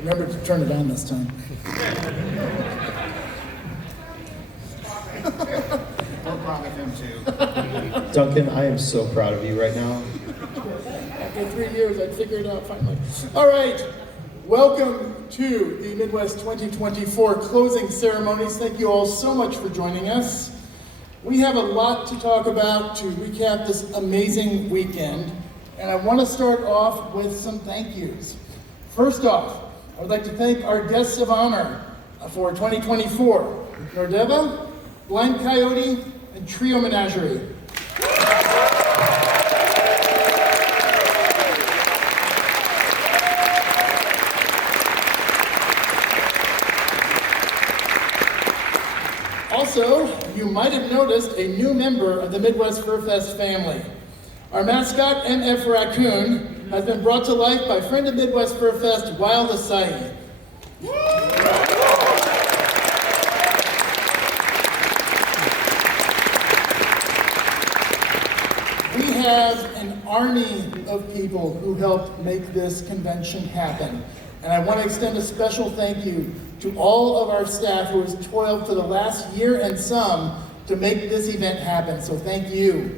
Remember to turn it on this time. We're proud of him too. Duncan, I am so proud of you right now. After 3 years, I'd figure it out finally. All right, welcome to the Midwest 2024 Closing Ceremonies. Thank you all so much for joining us. We have a lot to talk about to recap this amazing weekend, and I want to start off with some thank yous. First off, I would like to thank our guests of honor for 2024, Nordeva, Blind Coyote, and Trio Menagerie. Also, you might have noticed a new member of the Midwest FurFest family. Our mascot, MF Raccoon, has been brought to life by friend of Midwest FurFest, Wild Acai. We have an army of people who helped make this convention happen. And I want to extend a special thank you to all of our staff who has toiled for the last year and some to make this event happen. So thank you.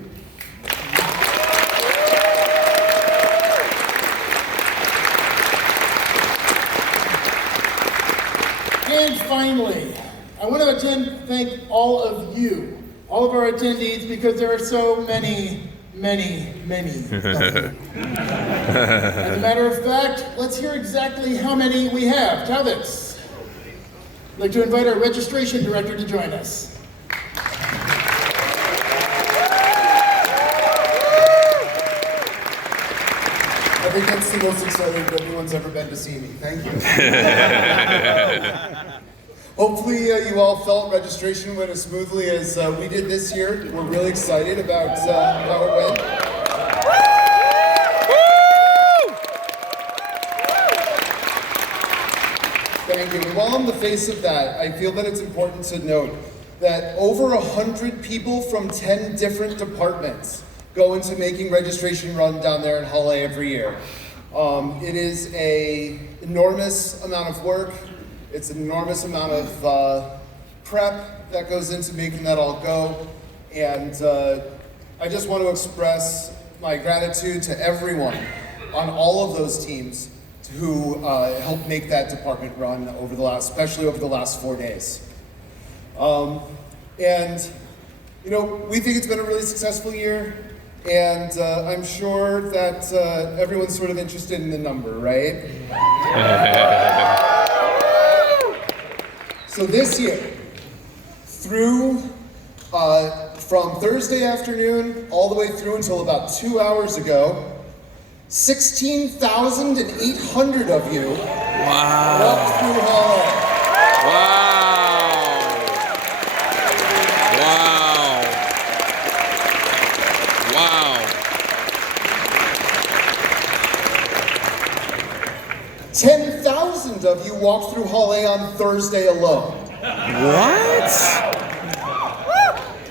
And finally, I want to thank all of you, all of our attendees, because there are so many of you. As a matter of fact, let's hear exactly how many we have. Talbot, I'd like to invite our registration director to join us. I think that's the most excited anyone's ever been to see me. Thank you. Hopefully you all felt registration went as smoothly as we did this year. We're really excited about how it went. Thank you. And while on the face of that, I feel that it's important to note that over 100 people from 10 different departments go into making registration run down there in Halle every year. It is an enormous amount of work. It's an enormous amount of prep that goes into making that all go. And I just want to express my gratitude to everyone on all of those teams who helped make that department run especially over the last 4 days. And you know, we think it's been a really successful year. And I'm sure that everyone's sort of interested in the number, right? So this year, from Thursday afternoon all the way through until about 2 hours ago, 16,800 of you walked through Halle. Wow. 10,000 of you walked through Halle on Thursday alone. What?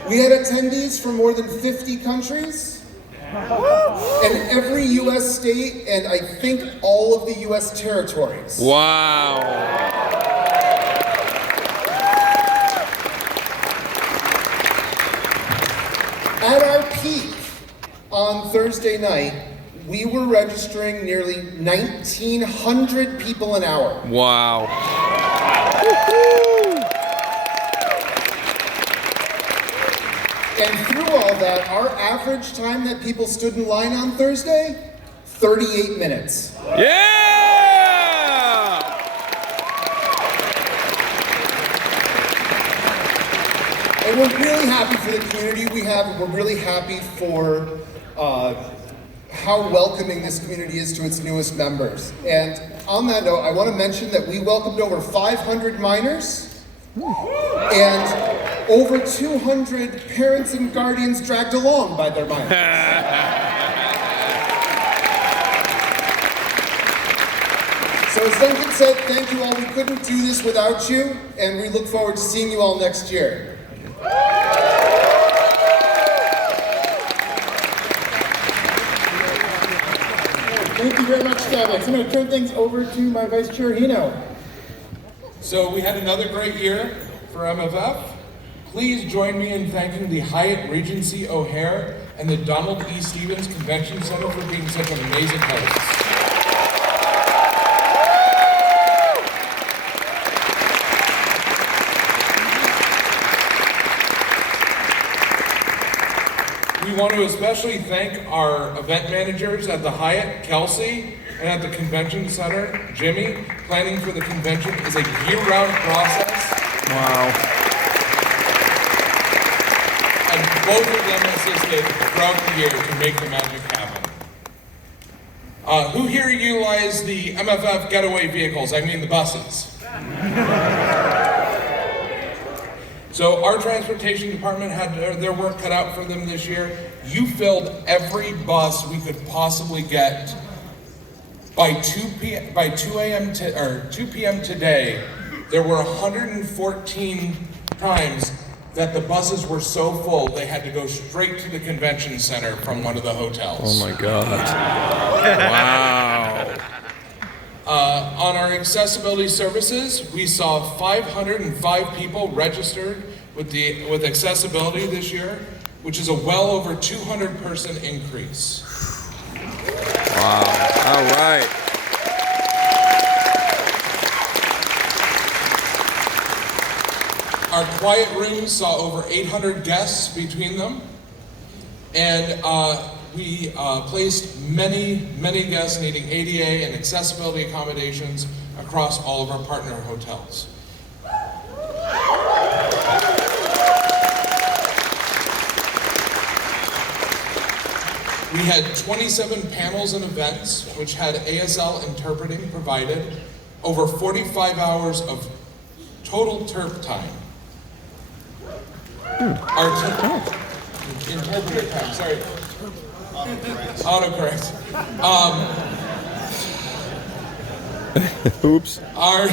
We had attendees from more than 50 countries, and every U.S. state, and I think all of the U.S. territories. Wow. At our peak on Thursday night, we were registering nearly 1,900 people an hour. Wow. And through all that, our average time that people stood in line on Thursday, 38 minutes. Yeah! And we're really happy for the community we have. We're really happy for how welcoming this community is to its newest members. And on that note, I want to mention that we welcomed over 500 minors and over 200 parents and guardians dragged along by their minors. So as Duncan said, thank you all. We couldn't do this without you, and we look forward to seeing you all next year. Thank you very much, Alex. I'm going to turn things over to my Vice Chair, Hino. So we had another great year for MFF. Please join me in thanking the Hyatt Regency O'Hare and the Donald E. Stevens Convention Center for being such amazing hosts. We want to especially thank our event managers at the Hyatt, Kelsey, and at the Convention Center, Jimmy. Planning for the convention is a year-round process. Wow. And both of them assisted throughout the year to make the magic happen. Who here utilized the MFF getaway vehicles? I mean the buses. So our transportation department had their work cut out for them this year. You filled every bus we could possibly get. By 2 p.m. today, there were 114 times that the buses were so full they had to go straight to the convention center from one of the hotels. Oh my God. Wow. On our accessibility services, we saw 505 people registered with accessibility this year, which is a well over 200-person increase. Wow. All right. Our quiet rooms saw over 800 guests between them, and we placed many guests needing ADA and accessibility accommodations across all of our partner hotels. We had 27 panels and events, which had ASL interpreting provided, over 45 hours of total terp time. Interpreter time, sorry. Autocorrect. Oops. Our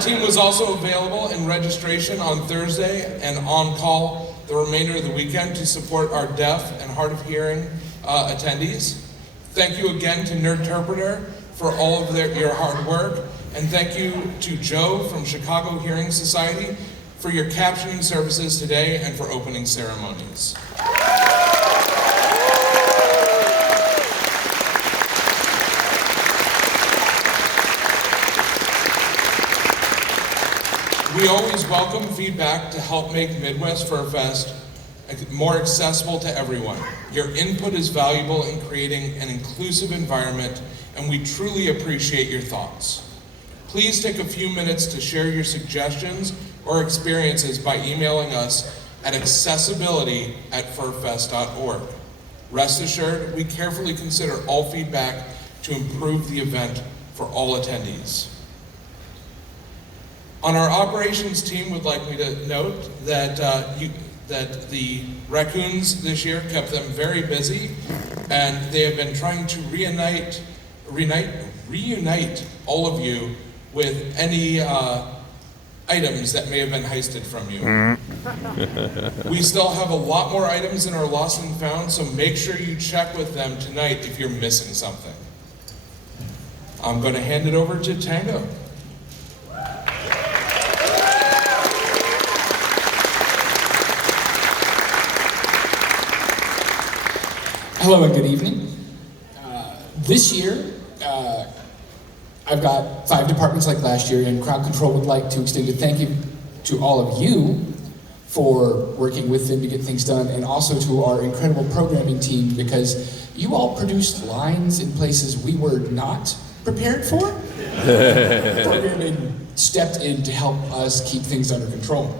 team was also available in registration on Thursday and on call the remainder of the weekend to support our deaf and hard of hearing attendees. Thank you again to Nerdterpreter for all of your hard work, and thank you to Joe from Chicago Hearing Society for your captioning services today and for opening ceremonies. We always welcome feedback to help make Midwest FurFest more accessible to everyone. Your input is valuable in creating an inclusive environment, and we truly appreciate your thoughts. Please take a few minutes to share your suggestions or experiences by emailing us at accessibility@furfest.org. Rest assured, we carefully consider all feedback to improve the event for all attendees. On our operations team would like me to note that that the raccoons this year kept them very busy, and they have been trying to reunite all of you with any items that may have been heisted from you. We still have a lot more items in our lost and found, so make sure you check with them tonight if you're missing something. I'm going to hand it over to Tango. Hello and good evening. This year, I've got 5 departments like last year, and Crowd Control would like to extend a thank you to all of you for working with them to get things done, and also to our incredible programming team, because you all produced lines in places we were not prepared for. Programming stepped in to help us keep things under control.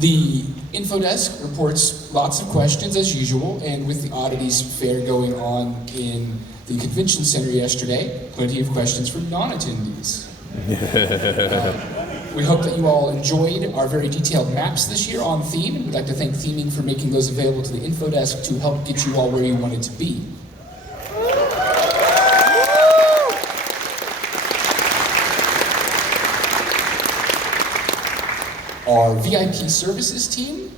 The info desk reports lots of questions as usual, and with the oddities fair going on in the convention center yesterday, plenty of questions from non-attendees. We hope that you all enjoyed our very detailed maps this year on theme. We'd like to thank Theming for making those available to the info desk to help get you all where you wanted to be. Our VIP services team,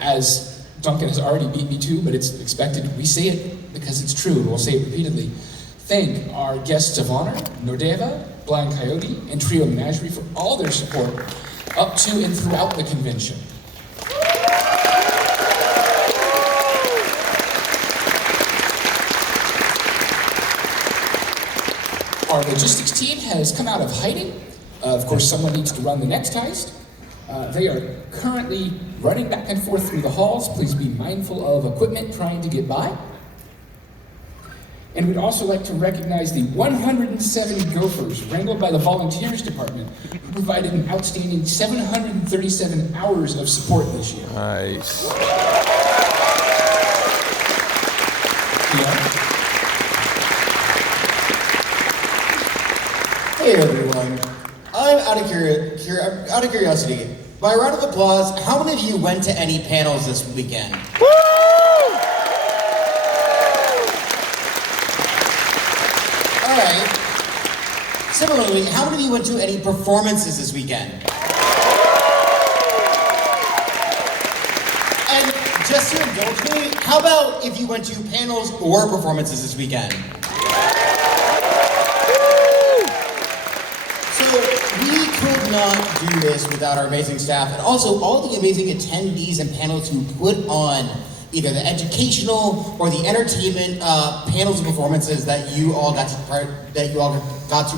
as Duncan has already beat me to, but it's expected. We say it because it's true, and we'll say it repeatedly. Thank our guests of honor, Nordeva, Blind Coyote, and Trio Menagerie for all their support up to and throughout the convention. Our logistics team has come out of hiding. Of course, someone needs to run the next heist. They are currently running back and forth through the halls. Please be mindful of equipment trying to get by. And we'd also like to recognize the 170 gophers wrangled by the volunteers department who provided an outstanding 737 hours of support this year. Nice. Yeah. Hey everyone, I'm out of curiosity. By a round of applause, how many of you went to any panels this weekend? All right. Similarly, how many of you went to any performances this weekend? And just to indulge me, how about if you went to panels or performances this weekend? We could not do this without our amazing staff and also all the amazing attendees and panels who put on either the educational or the entertainment panels and performances that you all got to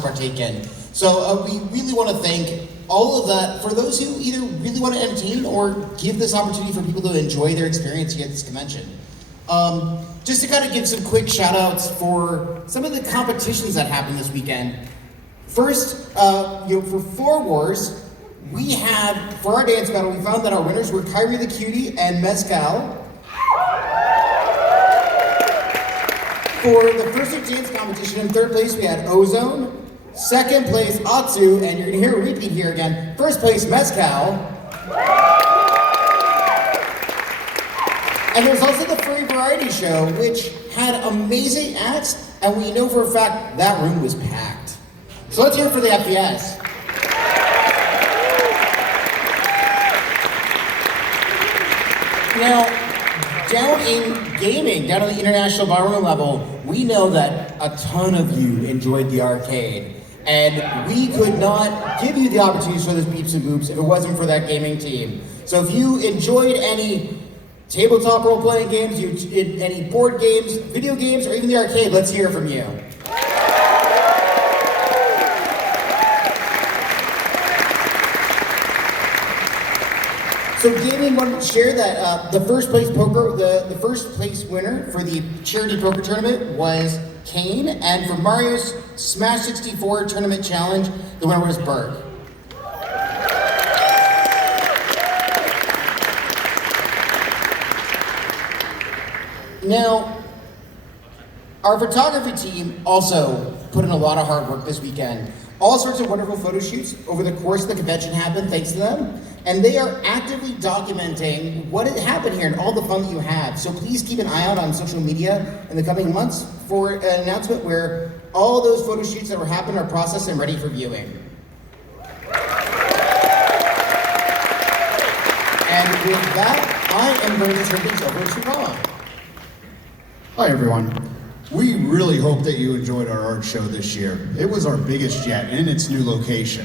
partake in. So we really want to thank all of that for those who either really want to entertain or give this opportunity for people to enjoy their experience here at this convention. Just to kind of give some quick shout outs for some of the competitions that happened this weekend. First, for Floor Wars, we had, for our dance battle, we found that our winners were Kyrie the Cutie and Mezcal. For the first dance competition, in third place, we had Ozone. Second place, Atsu, and you're gonna hear a repeat here again. First place, Mezcal. And there's also the Furry Variety Show, which had amazing acts, and we know for a fact that room was packed. So let's hear it for the FPS. Now, down in gaming, down on the international ballroom level, we know that a ton of you enjoyed the arcade. And we could not give you the opportunities for those beeps and boops if it wasn't for that gaming team. So if you enjoyed any tabletop role-playing games, any board games, video games, or even the arcade, let's hear from you. So gaming wanted to share that the first place winner for the charity poker tournament was Kane, and for Mario's Smash 64 tournament challenge, the winner was Berg. Now, our photography team also put in a lot of hard work this weekend. All sorts of wonderful photo shoots over the course of the convention happened thanks to them. And they are actively documenting what had happened here and all the fun that you had. So please keep an eye out on social media in the coming months for an announcement where all those photo shoots that were happening are processed and ready for viewing. And with that, I am going to turn things over to Ron. Hi everyone. We really hope that you enjoyed our art show this year. It was our biggest yet in its new location.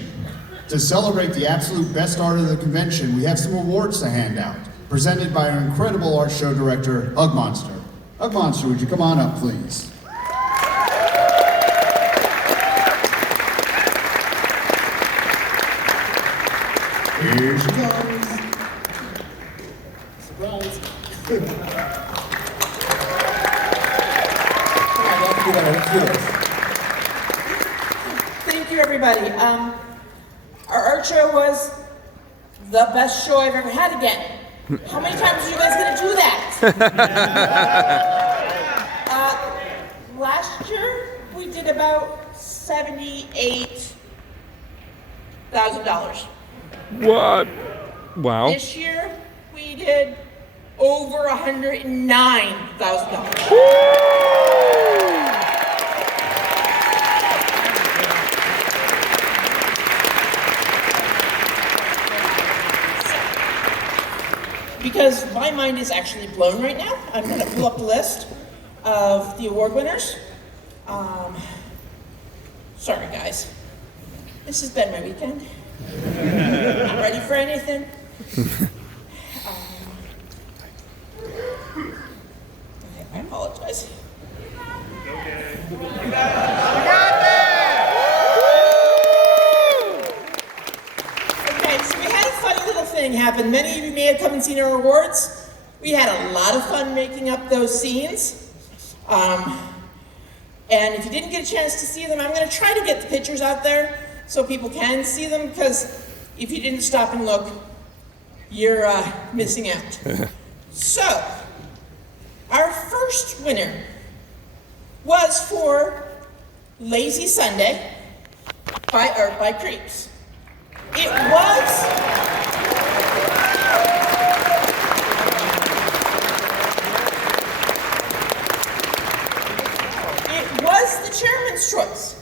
To celebrate the absolute best art of the convention, we have some awards to hand out, presented by our incredible art show director, Hug Monster. Hug Monster, would you come on up, please? Here she comes. Surprise. Thank you, everybody. Our art show was the best show I've ever had again. How many times are you guys gonna do that? Last year, we did about $78,000. What? Wow. This year, we did over $109,000. because my mind is actually blown right now. I'm going to pull up the list of the award winners. Sorry, guys. This has been my weekend. Not ready for anything. Okay, I apologize. Okay, so we had a funny little thing happen. Many of you may have come and seen our awards. We had a lot of fun making up those scenes. And if you didn't get a chance to see them, I'm going to try to get the pictures out there so people can see them, because if you didn't stop and look, you're missing out. So, our first winner was for Lazy Sunday by Creeps. It was the chairman's choice.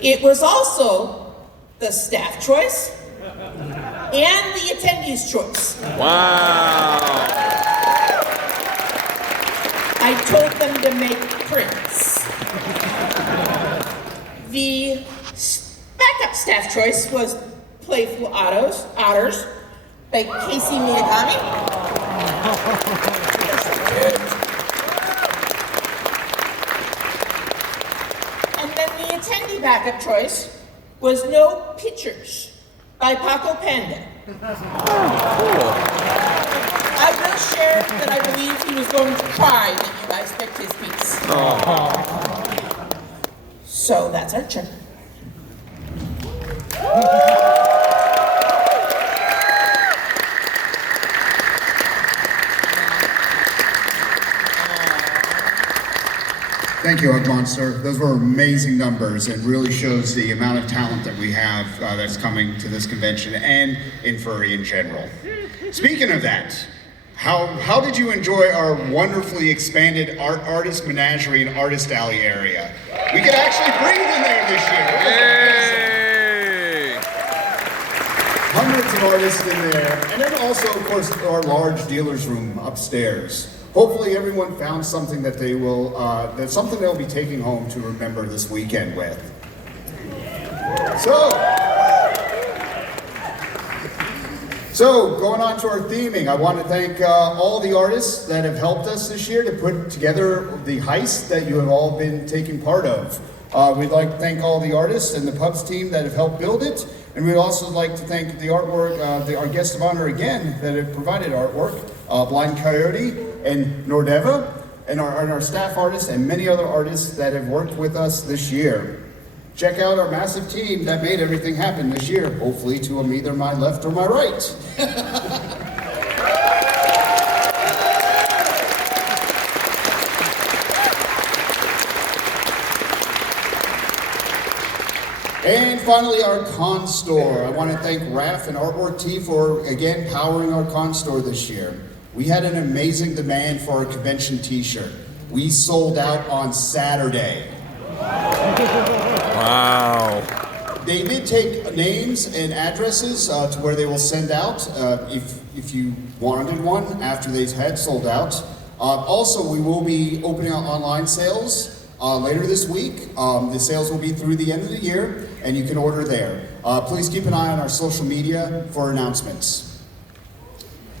It was also the staff choice and the attendees' choice. Wow. I told them to make prints. The backup staff choice was Playful Otters by Casey Miyagami. And then the attendee backup choice was No Pictures by Paco Panda. I will share that I believe he was going to cry that you guys picked his piece. So that's our check. Thank you, Art Monster. Those were amazing numbers and really shows the amount of talent that we have that's coming to this convention and in furry in general. Speaking of that, how did you enjoy our wonderfully expanded artist menagerie and artist alley area? We could actually breathe in there this year. Yay! Hundreds of artists in there, and then also, of course, our large dealer's room upstairs. Hopefully everyone found something that they will, that's something they'll be taking home to remember this weekend with. So going on to our theming, I want to thank all the artists that have helped us this year to put together the heist that you have all been taking part of. We'd like to thank all the artists and the pubs team that have helped build it. And we'd also like to thank the artwork, our guest of honor again, that have provided artwork, Blind Coyote and Nordeva, and our staff artists and many other artists that have worked with us this year. Check out our massive team that made everything happen this year, hopefully to either my left or my right. And finally, our con store. I want to thank Raph and Artwork T for, again, powering our con store this year. We had an amazing demand for our convention t-shirt. We sold out on Saturday. Wow. They did take names and addresses to where they will send out if you wanted one after they had sold out. Also, we will be opening up online sales later this week. The sales will be through the end of the year, and you can order there. Please keep an eye on our social media for announcements.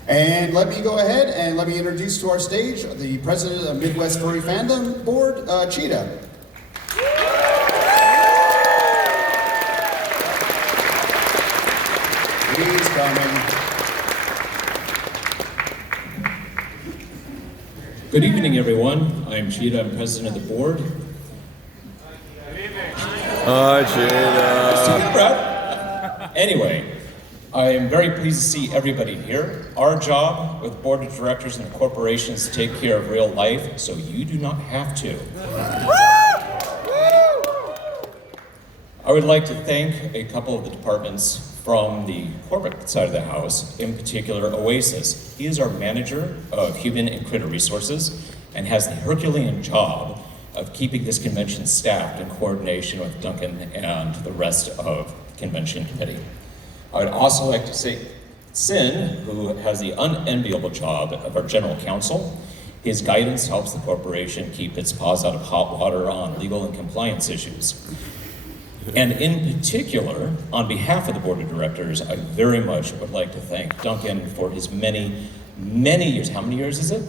And let me go ahead and let me introduce to our stage the president of Midwest Furry Fandom Board, Cheetah. He's coming. Good evening, everyone. I'm Cheetah. I'm president of the board. Oh, Cheetah. Anyway, I am very pleased to see everybody here. Our job with board of directors and the corporation is to take care of real life, so you do not have to. I would like to thank a couple of the departments from the corporate side of the house, in particular Oasis. He is our manager of human and critter resources and has the Herculean job of keeping this convention staffed in coordination with Duncan and the rest of the convention committee. I would also like to say Sin, who has the unenviable job of our general counsel. His guidance helps the corporation keep its paws out of hot water on legal and compliance issues. And in particular, on behalf of the board of directors, I very much would like to thank Duncan for his many, many years. How many years is it?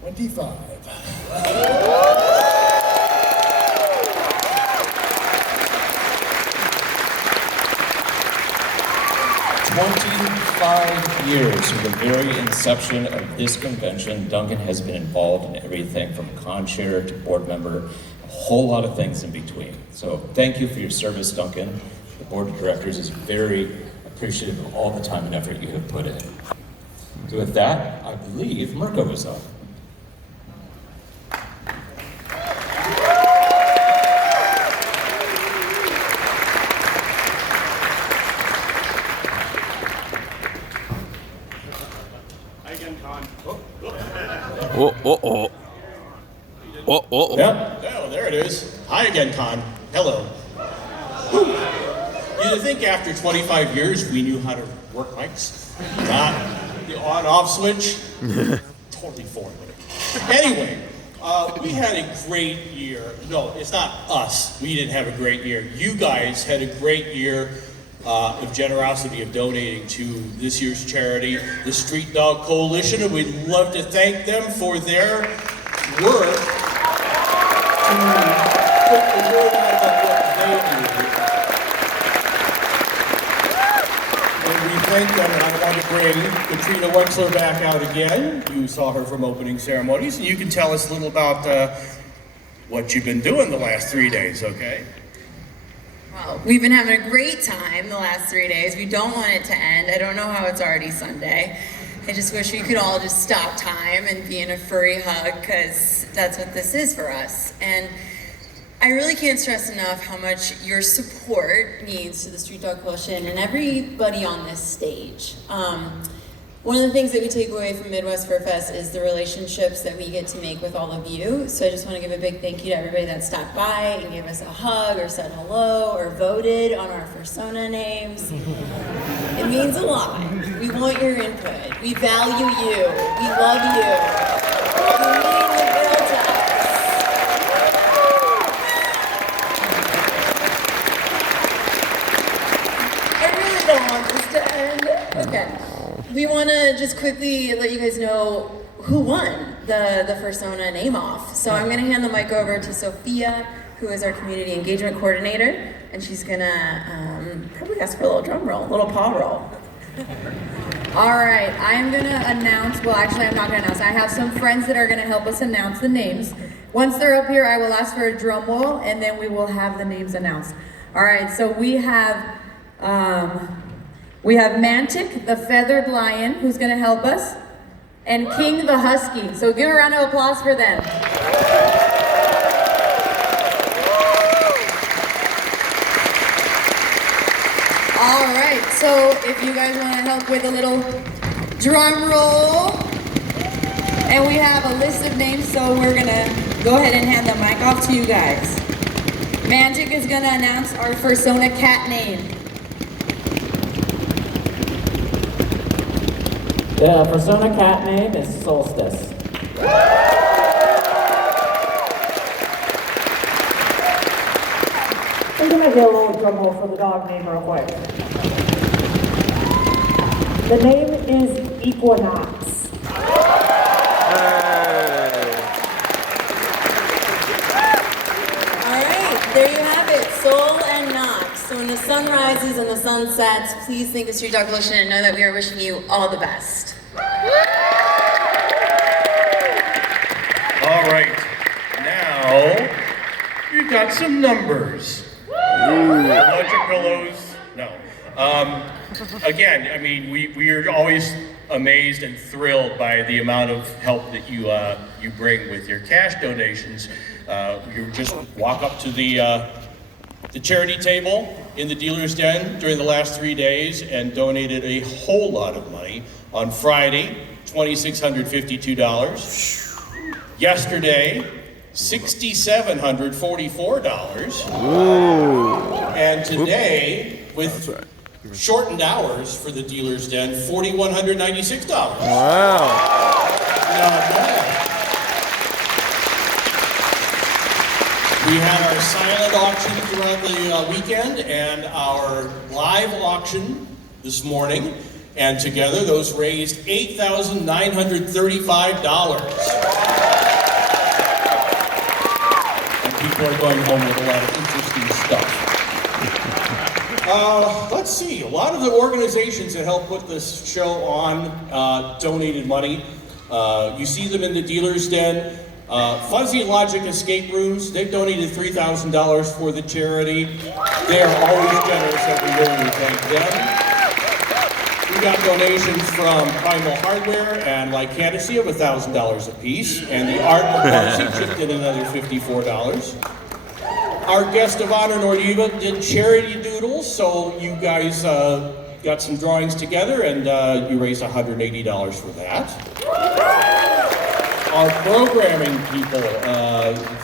25. 25 years from the very inception of this convention. Duncan has been involved in everything from con chair to board member, a whole lot of things in between. So thank you for your service, Duncan. The board of directors is very appreciative of all the time and effort you have put in. So with that, I believe Mirko is up. Yep. Oh, there it is. Hi again, Con. Hello. You'd think after 25 years we knew how to work mics. Not the on-off switch. Totally foreign. Anyway, we had a great year. No, it's not us. We didn't have a great year. You guys had a great year of generosity of donating to this year's charity, the Street Dog Coalition, and we'd love to thank them for their work to put the word out about what they do. And we thank them, and I want to bring Katrina Wexler back out again. You saw her from opening ceremonies, and you can tell us a little about what you've been doing the last 3 days, okay? Well, we've been having a great time the last 3 days. We don't want it to end. I don't know how it's already Sunday. I just wish we could all just stop time and be in a furry hug, because that's what this is for us. And I really can't stress enough how much your support means to the Street Dog Coalition and everybody on this stage. One of the things that we take away from Midwest FurFest is the relationships that we get to make with all of you. So I just want to give a big thank you to everybody that stopped by and gave us a hug or said hello or voted on our fursona names. It means a lot. We want your input. We value you. We love you. You mean the world to us. I really don't want this to end. Okay. We want to just quickly let you guys know who won the fursona name off. So I'm going to hand the mic over to Sophia, who is our community engagement coordinator, and she's going to probably ask for a little drum roll, a little paw roll. All right, I am going to announce, well actually I'm not going to announce, I have some friends that are going to help us announce the names. Once they're up here, I will ask for a drum roll, and then we will have the names announced. All right, so we have Mantic, the feathered lion, who's going to help us, and King the husky. So give a round of applause for them. All right, so if you guys want to help with a little drum roll, and we have a list of names, so we're going to go ahead and hand the mic off to you guys. Mantic is going to announce our fursona cat name. The fursona cat name is Solstice. I'm gonna get a little drum roll for the dog name real quick. The name is Equinox. Alright, there you have it, Sol and Nox. So when the sun rises and the sun sets, please think of Street Dog Coalition and know that we are wishing you all the best. All right, now we've got some numbers. Electric pillows, no. Again, I mean, we are always amazed and thrilled by the amount of help that you bring with your cash donations. You just walk up to the charity table in the dealer's den during the last 3 days and donated a whole lot of money. On Friday, $2,652. Yesterday, $6,744. And today, with Shortened hours for the dealer's den, $4,196. Wow. Not bad. We had our silent auction throughout the weekend and our live auction this morning, and together those raised $8,935. And people are going home with a lot of interesting stuff. Let's see, a lot of the organizations that helped put this show on donated money. You see them in the dealer's den. Fuzzy Logic Escape Rooms, they've donated $3,000 for the charity. They are always generous every year, and we thank them. We got donations from Primal Hardware and Lycantasy of $1,000 apiece, and the Art of Marcy chipped in another $54. Our guest of honor, Nordiva, did charity doodles, so you guys got some drawings together, and you raised $180 for that. Our programming people,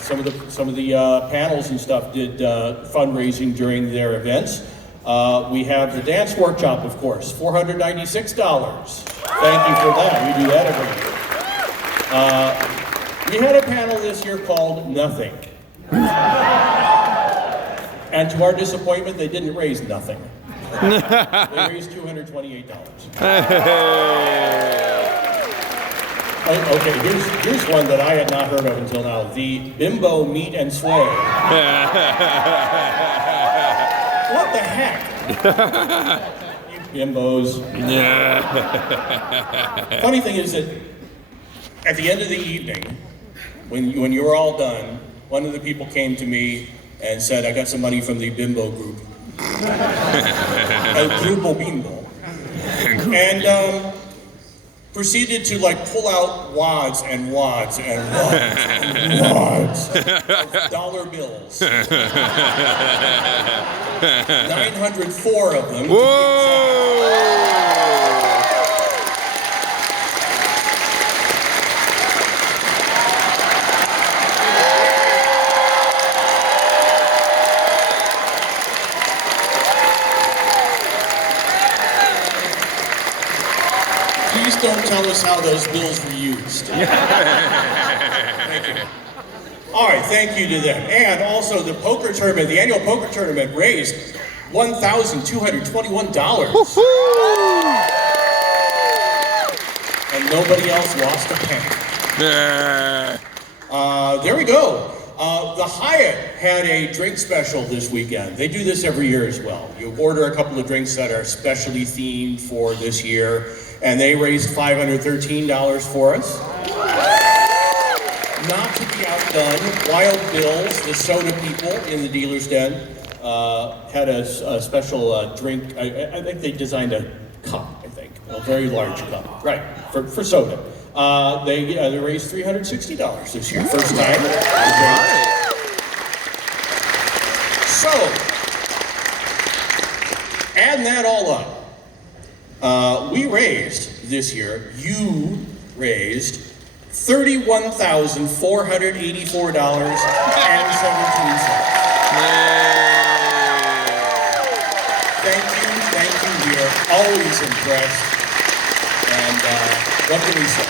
some of the panels and stuff did fundraising during their events. We have the dance workshop, of course, $496. Thank you for that. We do that every year. We had a panel this year called Nothing. And to our disappointment, they didn't raise nothing. They raised $228. Okay, here's one that I had not heard of until now. The Bimbo Meet and Sway. What the heck? You bimbos. Funny thing is that at the end of the evening, when you were all done, one of the people came to me and said, I got some money from the Bimbo group. El Grupo Bimbo. And proceeded to pull out wads and wads and wads and wads of dollar bills. 904 of them. Whoa! Please don't tell us how those bills were used. Thank you. All right, thank you to them. And also the poker tournament, the annual poker tournament raised $1,221. And nobody else lost a penny. There we go. The Hyatt had a drink special this weekend. They do this every year as well. You order a couple of drinks that are specially themed for this year, and they raised $513 for us. Not to be outdone, Wild Bill's, the soda people in the dealer's den, had a special drink. I think they designed a cup, a very large cup, right, for soda. They raised $360 this year, first time. So, add that all up. We raised this year, you raised $31,484.17. Thank you, we are always impressed. And what can we say?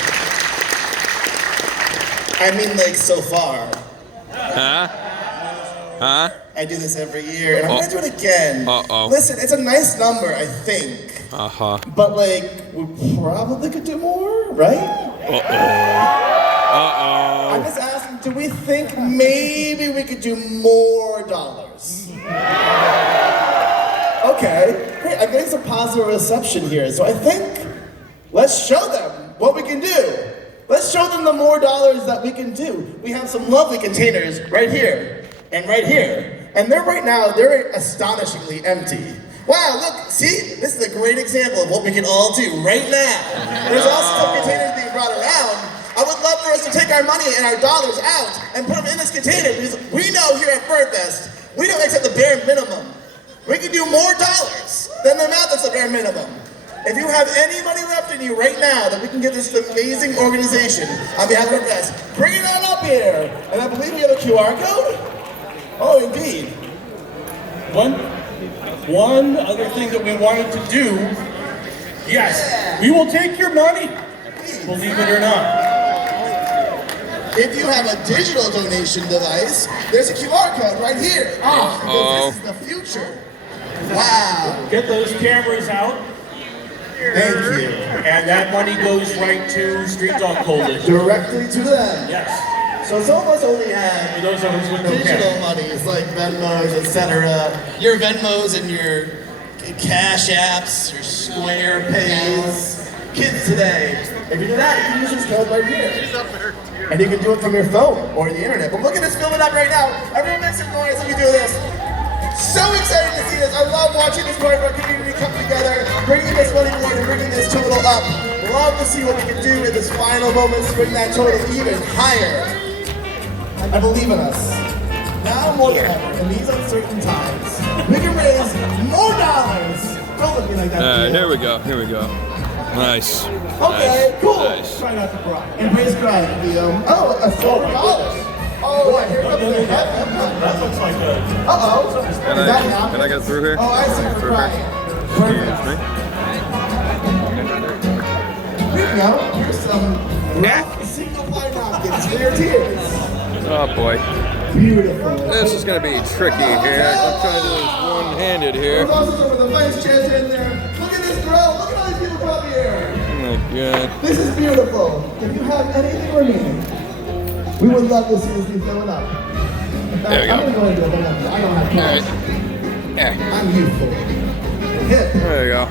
I mean, so far. Huh? I do this every year, and I'm gonna do it again. Listen, it's a nice number, I think. But we probably could do more, right? I'm just asking, do we think maybe we could do more dollars? Okay, great. I'm getting some positive reception here, so I think let's show them what we can do. Let's show them the more dollars that we can do. We have some lovely containers right here and right here. And they're astonishingly empty. Wow, look, see? This is a great example of what we can all do right now. There's also some containers being brought around. I would love for us to take our money and our dollars out and put them in this container, because we know here at FurFest, we don't accept the bare minimum. We can do more dollars than the amount that's the bare minimum. If you have any money left in you right now that we can give this amazing organization on behalf of FurFest, bring it on up here. And I believe we have a QR code? Oh, indeed. One. one other thing that we wanted to do, yes, we will take your money, believe it or not. If you have a digital donation device, there's a QR code right here. Because this is the future. Wow. Get those cameras out. Thank you. And that money goes right to Street Dog Coalition. Directly to them. Yes. So some of us only have For those of us with no digital cash. monies like Venmos, etc. Your Venmos and your Cash Apps, your Square Pays. Kids today. If you do that, you can use this code right here. And you can do it from your phone or the internet. But look at this filming up right now. Everyone make some noise when you do this. So excited to see this. I love watching this part of our community come together, bringing this money forward and bringing this total up. Love to see what we can do in this final moments to bring that total even higher. I believe in us. Now more than ever, in these uncertain times, we can raise more dollars. Don't look at me like that. Here we go. Here we go. Nice. Okay, Nice. cool. Nice. Try not to cry. And praise God. Oh, $4. Oh, here comes the That looks like a... Uh-oh. Can I get through here? Oh, I see. We're crying. Excuse me. Here you go. Here's some rough single-ply napkins for your tears. Oh boy. Beautiful. This is gonna be tricky here. I'm trying to do this one-handed here. There's also some of the vice chairs in there. Look at this grill. Look at all these people come here. Oh my god. This is beautiful. If you have anything remaining, we would love to see this be filling up. There we go. I'm going to do it. I don't have cash. Yeah. I'm youthful. Hit. There you go.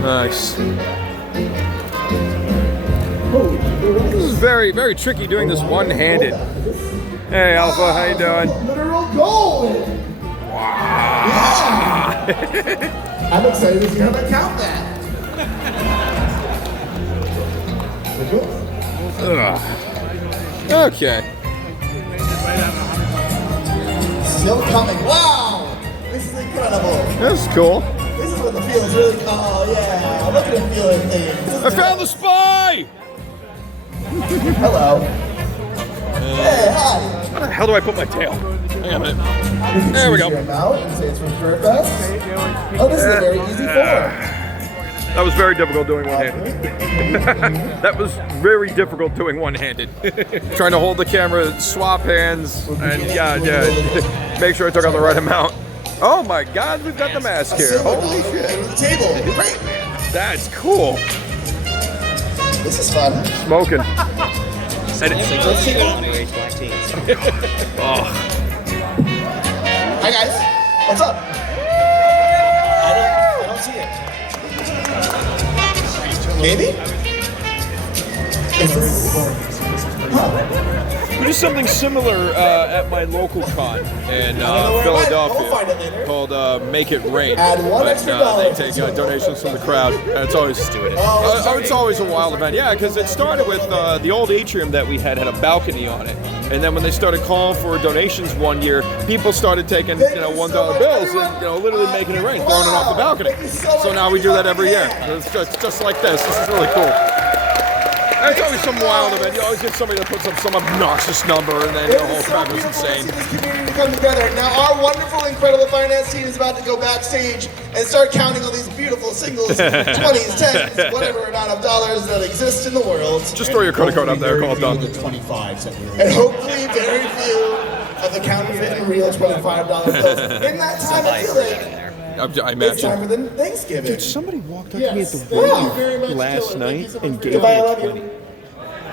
Nice. This is very, very tricky doing this one-handed. Hey Alpha, how you doing? Literal gold. Wow. Yeah. I'm excited to see how they count that. Okay. Still coming. Wow. This is incredible. That's cool. This is what the feels really. Oh yeah. Look at him feeling things. I found the spy! Hello. Hey, hi. How the hell do I put my tail? Hang on a minute. There we go. And say it's from FurFest. Oh, this is a very easy form. That was very difficult doing one-handed. That was very difficult doing one-handed. Trying to hold the camera, swap hands, and yeah. Make sure I took out the right amount. Oh my God, we've got the mask here. Holy shit. Table. Great. That's cool. This is fun. Smoking. Let's take it on the age black teens. Oh. Hi guys. What's up? I don't see it. Maybe? We do something similar at my local con in Philadelphia called Make It Rain. Add one extra dollar. They take donations from the crowd, and it's always it's always a wild event. Yeah, because it started with the old atrium that we had a balcony on it, and then when they started calling for donations one year, people started taking $1 bills and literally making it rain, throwing it off the balcony. So now we do that every year. It's just like this. This is really cool. And it's always some wild event. You always get somebody that puts up some obnoxious number, and then the whole crowd goes insane. This community come together. Now our wonderful, incredible finance team is about to go backstage and start counting all these beautiful singles, 20s, 10s, whatever amount of dollars that exist in the world. Just throw your credit card up there, call it done. And hopefully very few of the counterfeit and real $25 bills. In that time, I feel like I imagine. it's time for the Thanksgiving. Dude, somebody walked up to me at the thank you very much, room last night and gave me Goodbye, I a love 20.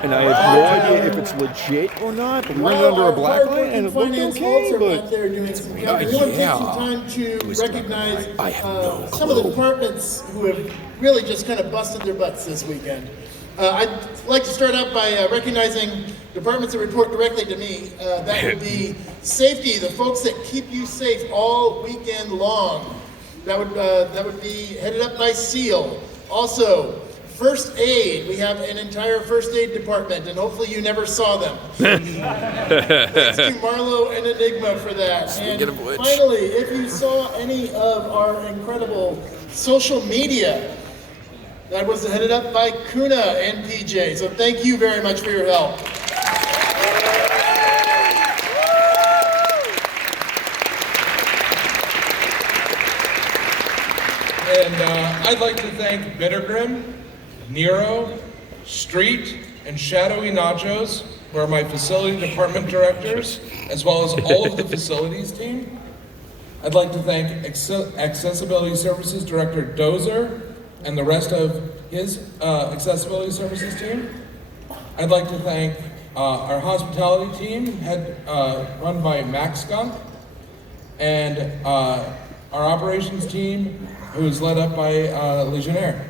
And I have no idea if it's legit or not, but we ran it under a black light and it looked okay, but... They're doing some job. We want to take some time to recognize some of the departments who have really just kind of busted their butts this weekend. I'd like to start out by recognizing departments that report directly to me. That would be safety, the folks that keep you safe all weekend long. That would be headed up by SEAL. Also, first aid. We have an entire first aid department, and hopefully you never saw them. Thanks to Marlo and Enigma for that. Speaking of which. Finally, if you saw any of our incredible social media, that was headed up by Kuna and PJ. So thank you very much for your help. I'd like to thank Bittergrim, Nero, Street, and Shadowy Nachos, who are my facility department directors, as well as all of the facilities team. I'd like to thank Accessibility Services Director Dozer and the rest of his Accessibility Services team. I'd like to thank our hospitality team, run by Max Skunk, and our operations team, who is led up by Legionnaire.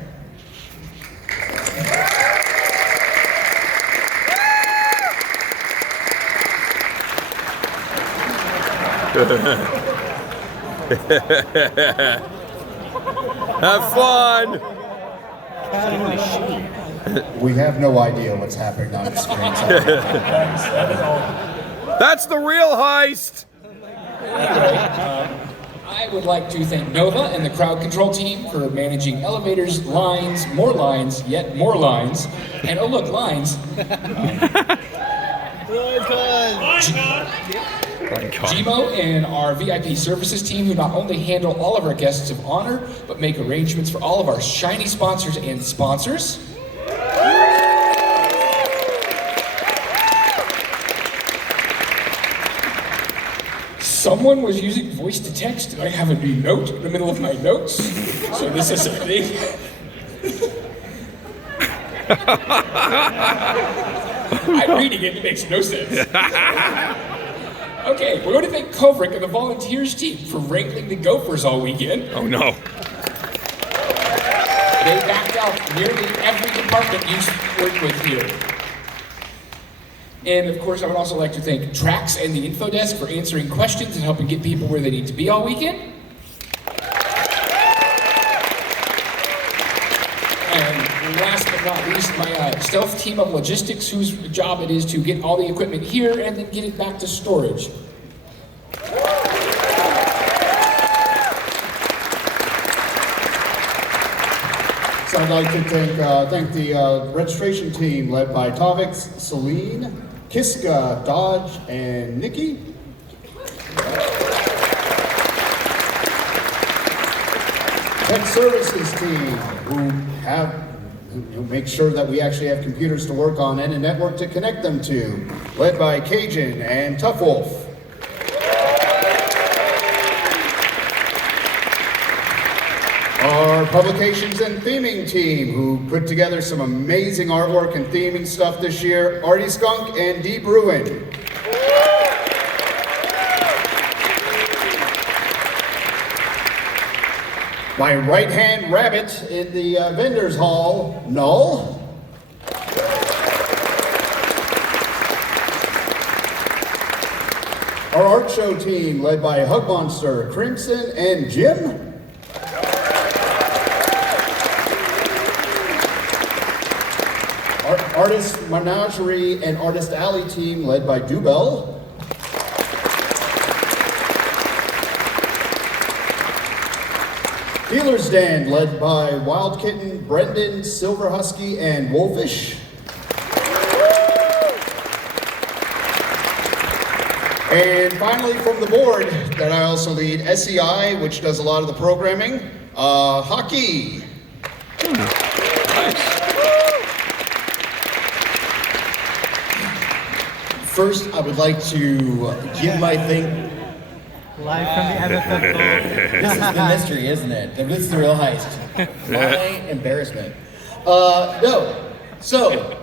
Have fun! We have no idea what's happening on the screen. That's the real heist! I would like to thank Nova and the crowd control team for managing elevators, lines, yet more lines, and oh look, lines. Gmo and our VIP services team, who not only handle all of our guests of honor, but make arrangements for all of our shiny sponsors and sponsors. Someone was using voice to text, and I have a new note in the middle of my notes, so this is a thing. I'm reading it makes no sense. Okay, we're going to thank Kovric and the volunteers team for wrangling the gophers all weekend. Oh no. They backed out nearly every department you work with here. And of course, I would also like to thank Trax and the info desk for answering questions and helping get people where they need to be all weekend. And last but not least, my stealth team of logistics, whose job it is to get all the equipment here and then get it back to storage. So I'd like to thank the registration team led by Tavix, Celine, Kiska, Dodge, and Nikki. Tech services team who make sure that we actually have computers to work on and a network to connect them to, led by Cajun and Tough Wolf. Our publications and theming team, who put together some amazing artwork and theming stuff this year, Artie Skunk and Dee Bruin. My right-hand rabbit in the vendors hall, Null. Our art show team, led by Hug Monster, Crimson, and Jim. Artist Menagerie and Artist Alley team, led by Dubel. Dealer's Den, led by Wild Kitten, Brendan, Silver Husky, and Wolfish. And finally, from the board that I also lead, SEI, which does a lot of the programming, Hockey. First, I would like to give my thing. Live from the MFF. This is the mystery, isn't it? This is the real heist. My embarrassment. No. So,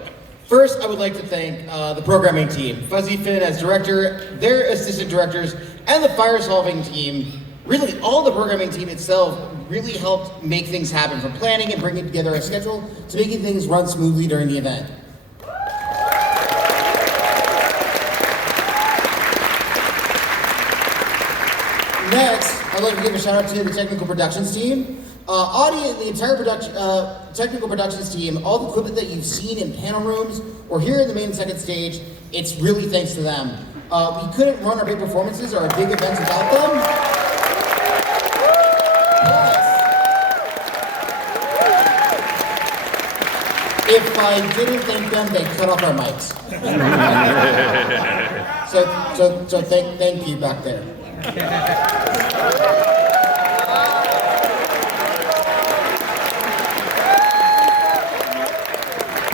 first, I would like to thank the programming team, Fuzzy Finn as director, their assistant directors, and the fire solving team. Really, all the programming team itself really helped make things happen, from planning and bringing together a schedule to making things run smoothly during the event. Next, I'd like to give a shout out to the technical productions team. The entire technical productions team, all the equipment that you've seen in panel rooms or here in the main second stage, it's really thanks to them. We couldn't run our big performances or our big events without them. Plus, if I didn't thank them, they'd cut off our mics. so thank you back there.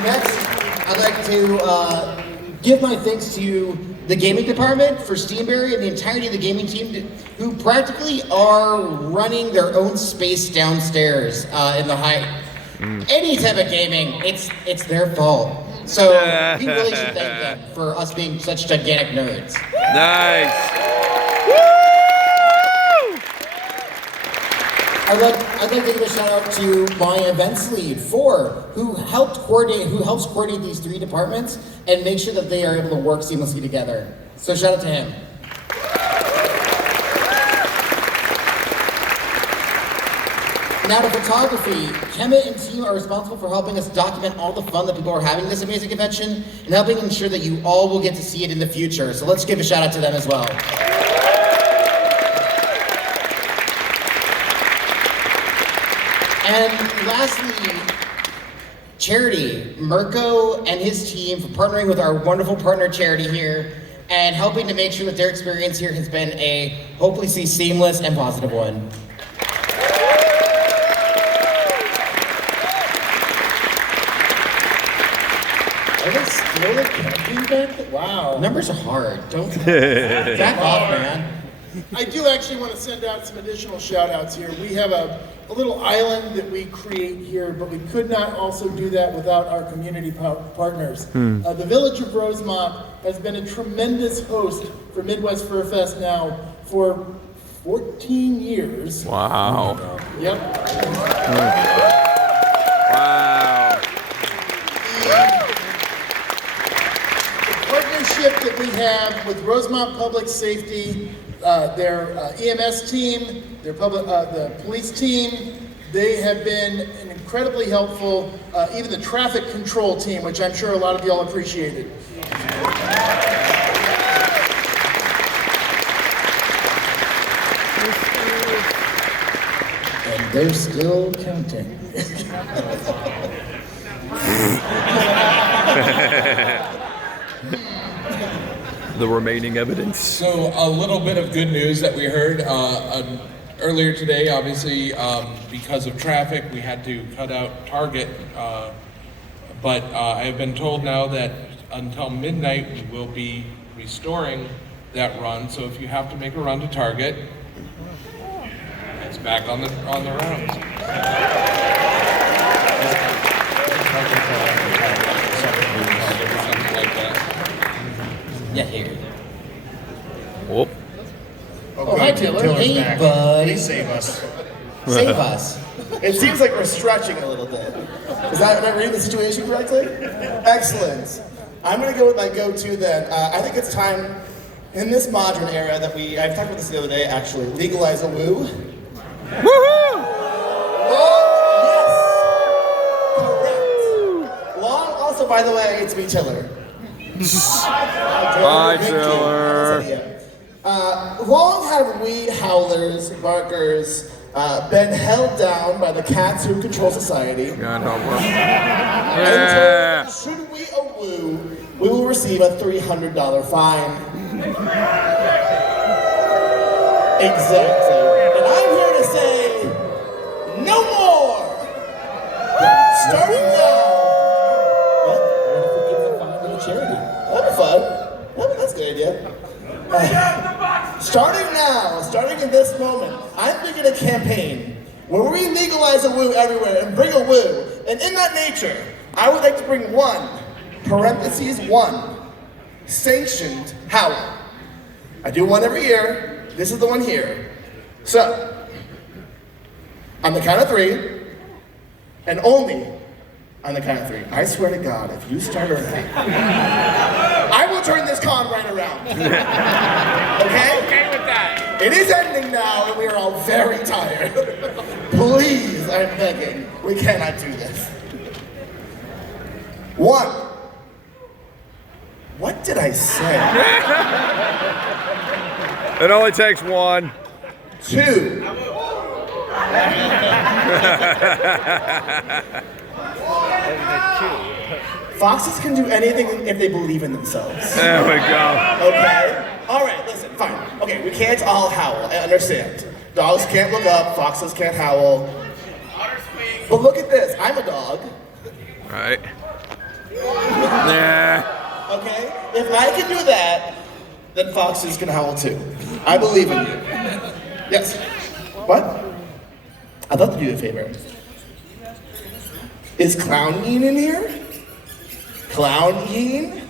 Next, I'd like to give my thanks to the gaming department for Steamberry and the entirety of the gaming team who practically are running their own space downstairs in the Heist. Any type of gaming, it's their fault. So we really should thank them for us being such gigantic nerds. Nice. I'd like to give a shout out to my events lead, who helps coordinate these three departments and make sure that they are able to work seamlessly together. So shout out to him. Now to photography, Kemet and team are responsible for helping us document all the fun that people are having at this amazing convention and helping ensure that you all will get to see it in the future. So let's give a shout out to them as well. And lastly, Charity, Mirko and his team for partnering with our wonderful partner Charity here and helping to make sure that their experience here has been a hopefully seamless and positive one. Are they still a camping bed? Wow. Numbers are hard. Don't back off, man. I do actually want to send out some additional shout outs here. We have a little island that we create here, but we could not also do that without our community partners. The Village of Rosemont has been a tremendous host for Midwest FurFest now for 14 years. Wow. Yep. Wow. The partnership that we have with Rosemont Public Safety, their EMS team, their the police team, they have been incredibly helpful. Even the traffic control team, which I'm sure a lot of y'all appreciated. And they're still counting. The remaining evidence. So a little bit of good news that we heard earlier today. Obviously, because of traffic, we had to cut out Target. But I have been told now that until midnight, we will be restoring that run. So if you have to make a run to Target, it's back on the rounds. Something like that. Yeah, here. Whoop. Oh, hi, Taylor. Hey, back. bud. Please save us. Save us. It seems like we're stretching a little bit. Am I reading the situation correctly? Excellent. I'm going to go with my go-to then. I think it's time in this modern era that I've talked about this the other day actually, legalize a woo. Woohoo! Correct. Long, also, by the way, it's me, Tiller. Bye, Tiller. Long have we howlers, barkers, been held down by the cats who control society. God help us. Yeah. Should we woo, we will receive a $300 fine. Exactly. And I'm here to say, no more! Starting now. What? What if we give the fine to charity? That'd be fun. That's a good idea. Starting now, starting in this moment, I'm beginning a campaign where we legalize a woo everywhere and bring a woo. And in that nature, I would like to bring one, sanctioned howl. I do one every year. This is the one here. So, on the count of 3, and only on the count of 3, I swear to God, if you start a thing, I will turn this con right around. Okay? Okay with that. It is ending now, and we are all very tired. Please, I'm begging, we cannot do this. 1. What did I say? It only takes 1. 2. Foxes can do anything if they believe in themselves. There we go. Okay? Alright, listen, fine. Okay, we can't all howl, I understand. Dogs can't look up, foxes can't howl. But look at this, I'm a dog. Right. Nah. Okay? If I can do that, then foxes can howl too. I believe in you. Yes. What? I'd love to do you a favor. Is Clowneen in here? Clowneen?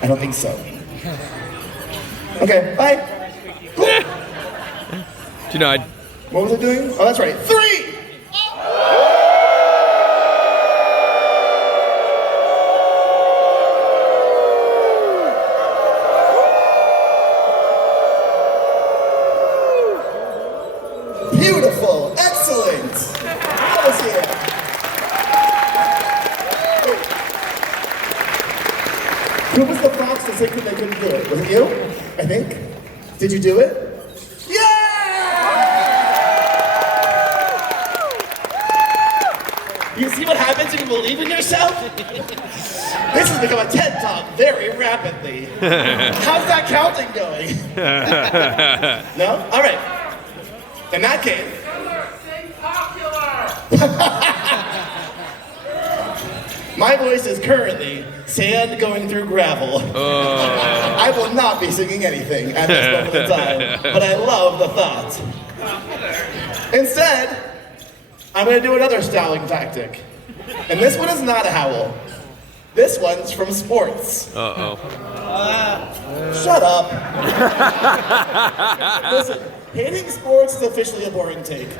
I don't think so. Okay, bye. Cool. Denied. What was I doing? Oh, that's right. 3! Beautiful. Excellent. That was here. Who was the fox that said they couldn't do it? Was it you? I think. Did you do it? You see what happens if you believe in yourself? This has become a TED Talk very rapidly. How's that counting going? No? All right. In that case. My voice is currently sand going through gravel. I will not be singing anything at this moment in time, but I love the thought. Instead, I'm going to do another styling tactic. And this one is not a howl. This one's from sports. Uh-oh. Shut up. Listen, hating sports is officially a boring take.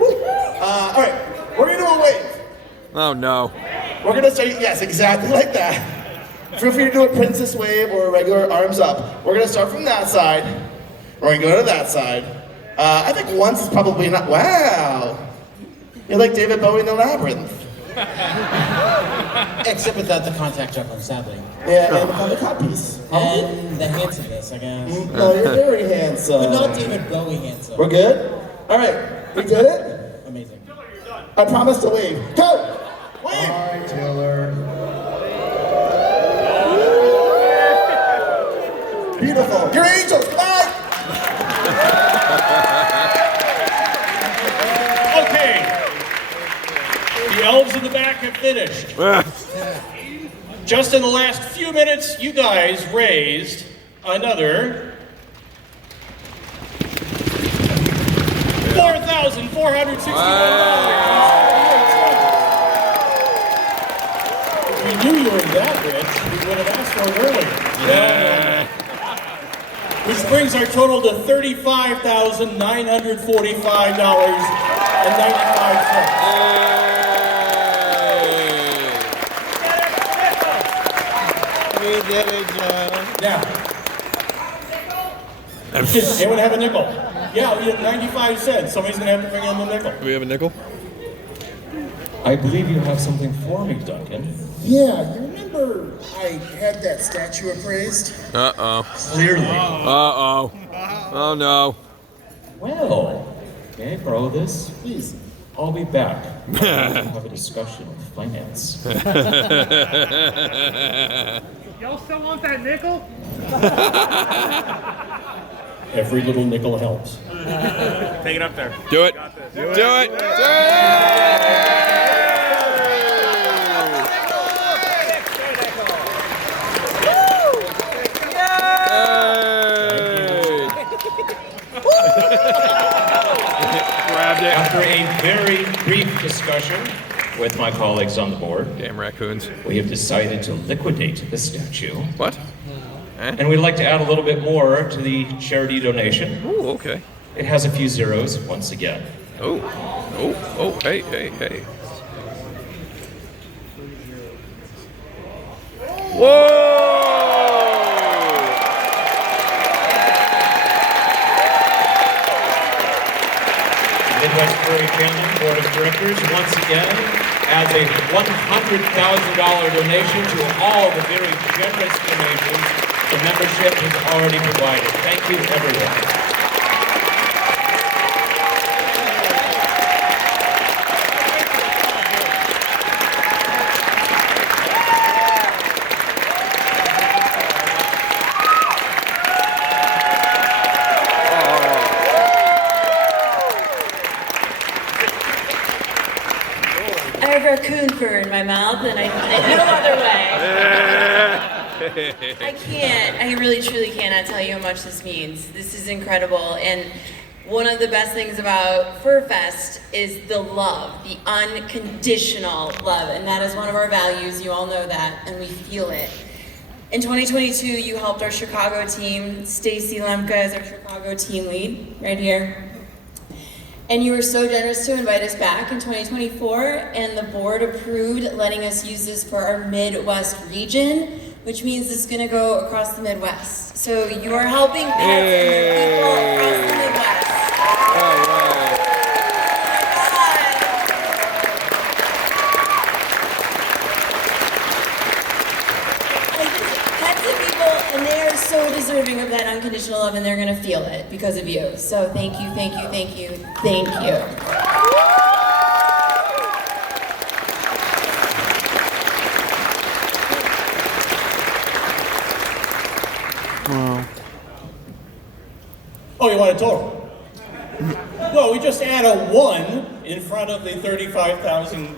All right, we're going to do a wave. Oh, no. We're going to start, yes, exactly like that. Feel free to do a princess wave or a regular arms up. We're going to start from that side. We're going to go to that side. I think once is probably not, wow. You're like David Bowie in the Labyrinth. Except without the contact juggling, sadly. Yeah, and the cod piece. And the handsomeness, I guess. No, you're very handsome. But not David Bowie handsome. We're good? All right, we did it? Amazing. I promise to wave. Go! Wave! Bye, Taylor. Beautiful. You're angels. Bye! Okay. The elves in the back have finished. Just in the last few minutes, you guys raised another $4,461. If we knew you were that rich, we would have asked for it earlier. Yeah. Which brings our total to $35,945.95. We did it, Joe. Now, does anyone have a nickel? Yeah, we have 95 cents. Somebody's gonna have to bring in the nickel. Do we have a nickel? I believe you have something for me, Duncan. Yeah, you remember I had that statue appraised? Uh-oh. Clearly. Uh-oh. Oh, no. Well, may I borrow this? Please. I'll be back. We'll have a discussion of finance. Y'all still want that nickel? Every little nickel helps. Take it up there. Do it. Do it. Do it. After a very brief discussion with my colleagues on the board, damn raccoons, we have decided to liquidate the statue. What? And we'd like to add a little bit more to the charity donation. Ooh, okay. It has a few zeros once again. Oh, oh, oh, hey, hey, hey. Whoa! Midwest Furry Family Board of Directors once again adds a $100,000 donation to all the very generous donations the membership has already provided. Thank you, everyone. I really truly cannot tell you how much this means. This is incredible, and one of the best things about FurFest is the love, the unconditional love, and that is one of our values. You all know that, and we feel it. In 2022, you helped our Chicago team. Stacy Lemke is our Chicago team lead, right here. And you were so generous to invite us back in 2024, and the board approved letting us use this for our Midwest region, which means it's gonna go across the Midwest. So you are helping pets and people across the Midwest. Pets and people, and they are so deserving of that unconditional love, and they're gonna feel it because of you. So thank you, thank you, thank you, thank you. Oh, you want a total? Well, we just add a 1 in front of the 35,000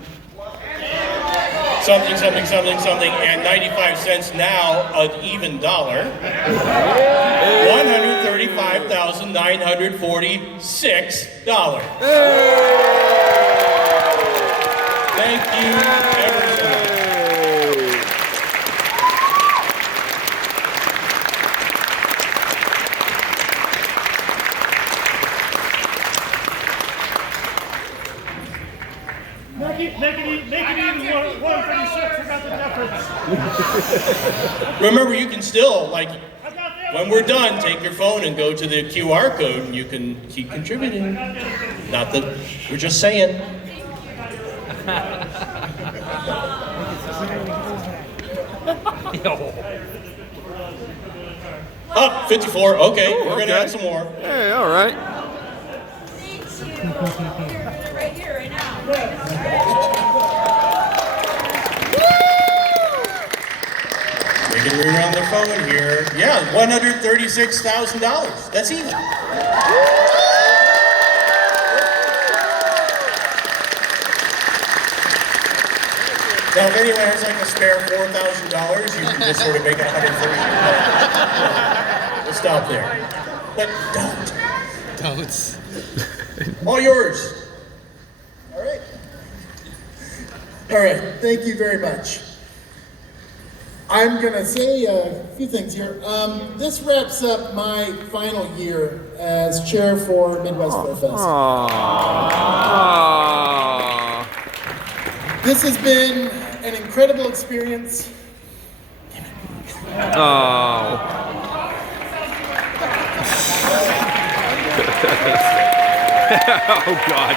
something, something, something, something, and 95 cents now, an even dollar. $135,946. Thank you ever so much. Make it even 136 about the difference. Remember, you can still, like, when we're done, take your phone and go to the QR code and you can keep contributing. Not that, we're just saying. Up, 54, okay, we're gonna add some more. Hey, all right. Right here, right now. We can reround the phone here. Yeah, $136,000. That's even. Now, if anyone has like a spare $4,000, you can just sort of make it $130,000. We'll stop there. But don't. All yours. All right, thank you very much. I'm gonna say a few things here. This wraps up my final year as chair for Midwest FurFest. This has been an incredible experience. Oh, God.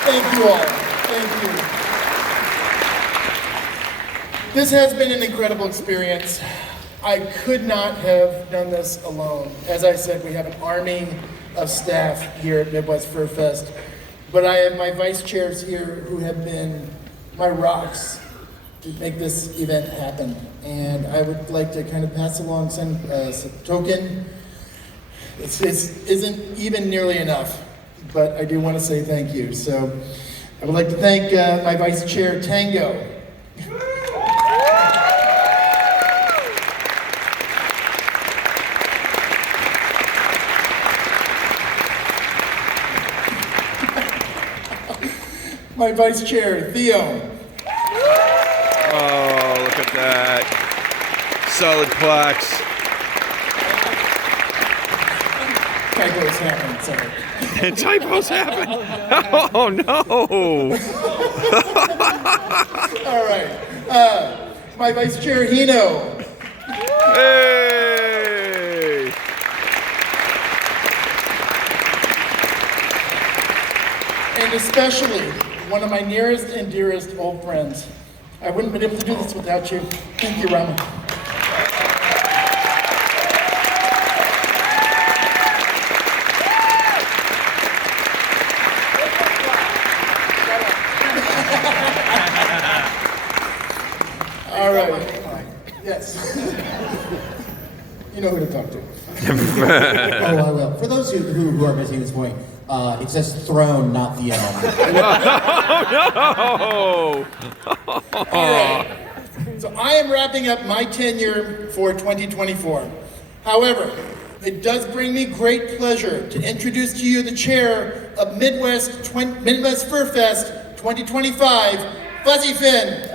Thank you all. Thank you. This has been an incredible experience. I could not have done this alone. As I said, we have an army of staff here at Midwest FurFest, but I have my vice chairs here who have been my rocks to make this event happen. And I would like to kind of pass along some token. This isn't even nearly enough, but I do want to say thank you. So I would like to thank my vice chair, Tango. My vice chair, Theo. Oh, look at that. Solid plaques. Typos happen, sorry. Typos happen. Oh, no. All right. My vice chair, Hino. Hey. and especially one of my nearest and dearest old friends. I wouldn't have been able to do this without you. Thank you, Rama. All right. Yes. You know who to talk to. Oh, I will. For those who are missing this point, it says throne, not the No! All right. So I am wrapping up my tenure for 2024. However, it does bring me great pleasure to introduce to you the chair of Midwest FurFest 2025, Fuzzy Finn.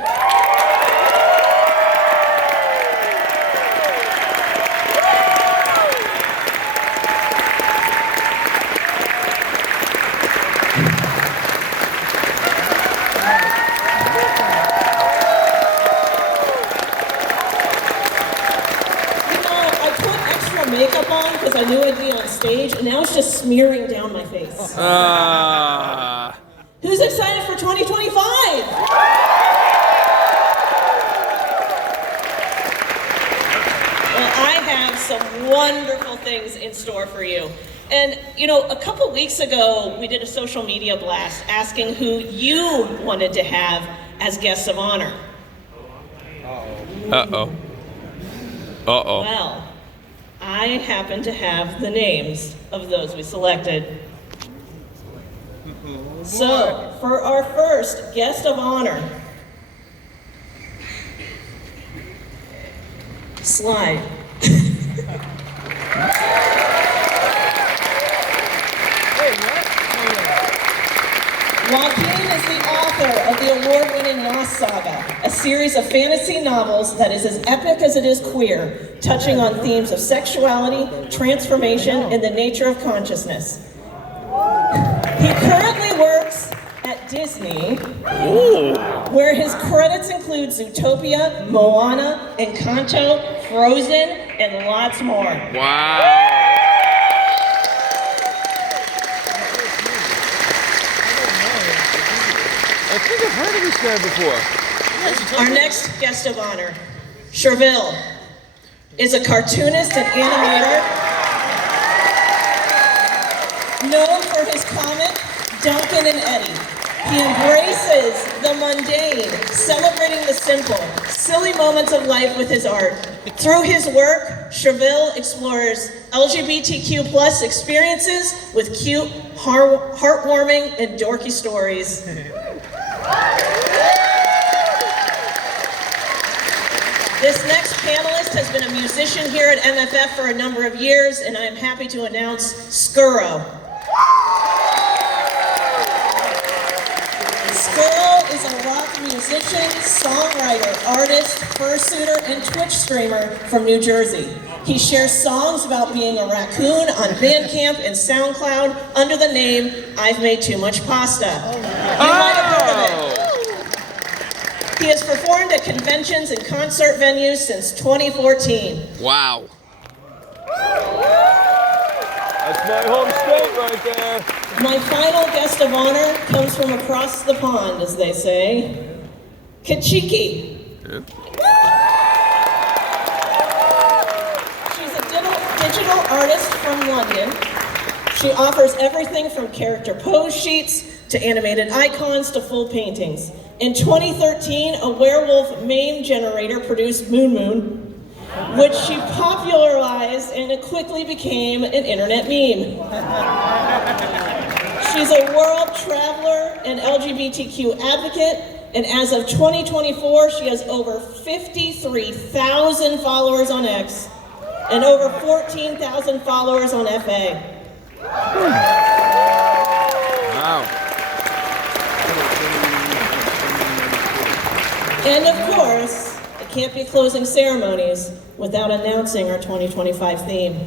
Makeup on because I knew I'd be on stage, and now it's just smearing down my face. Who's excited for 2025? Well, I have some wonderful things in store for you. And, you know, a couple weeks ago, we did a social media blast asking who you wanted to have as guests of honor. Uh-oh. Uh-oh. Well, I happen to have the names of those we selected. So, for our first guest of honor, slide. Joaquin is the author of the award-winning Lost Saga, a series of fantasy novels that is as epic as it is queer, touching on themes of sexuality, transformation, and the nature of consciousness. He currently works at Disney, where his credits include Zootopia, Moana, Encanto, Frozen, and lots more. Wow. I think I've heard of this guy before. Our next guest of honor, Cherville, is a cartoonist and animator known for his comic, Duncan and Eddie. He embraces the mundane, celebrating the simple, silly moments of life with his art. Through his work, Cherville explores LGBTQ+ experiences with cute, heartwarming, and dorky stories. This next panelist has been a musician here at MFF for a number of years, and I am happy to announce Skuro. Skuro is a rock musician, songwriter, artist, fursuiter, and Twitch streamer from New Jersey. He shares songs about being a raccoon on Bandcamp and SoundCloud under the name I've Made Too Much Pasta. You might have heard of it. He has performed at conventions and concert venues since 2014. Wow. That's my home state right there. My final guest of honor comes from across the pond, as they say. Kachiki. She's a digital artist from London. She offers everything from character pose sheets to animated icons to full paintings. In 2013, a werewolf meme generator produced Moon Moon, which she popularized and it quickly became an internet meme. She's a world traveler and LGBTQ advocate, and as of 2024, she has over 53,000 followers on X and over 14,000 followers on FA. Wow. And of course, it can't be closing ceremonies without announcing our 2025 theme.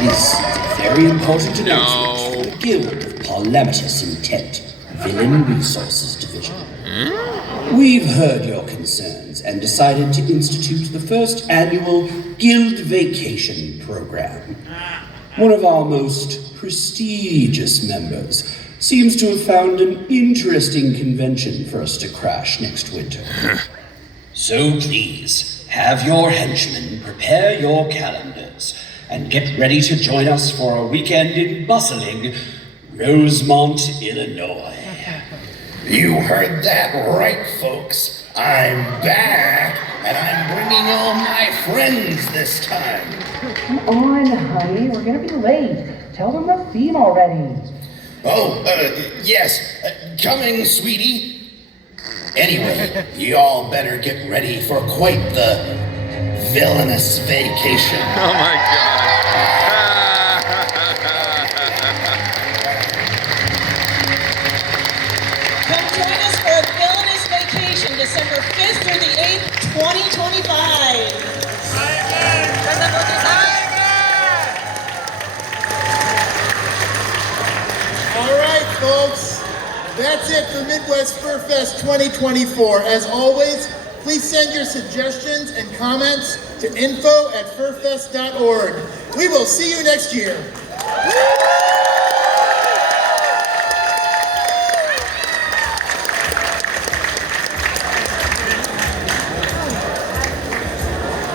This is a very important announcement from the Guild of Parlamentous Intent. Villain Resources Division. We've heard your concerns and decided to institute the first annual Guild Vacation Program. One of our most prestigious members seems to have found an interesting convention for us to crash next winter. So please, have your henchmen prepare your calendars and get ready to join us for a weekend in bustling Rosemont, Illinois. You heard that right, folks. I'm back, and I'm bringing all my friends this time. Come on, honey, we're gonna be late. Tell them the theme already. Oh, yes, coming, sweetie. Anyway, y'all better get ready for quite the villainous vacation. Oh my God. Come join us for a villainous vacation, December 5th through the 8th, 2025. All right, folks. That's it for Midwest FurFest 2024. As always, please send your suggestions and comments to info@furfest.org. We will see you next year.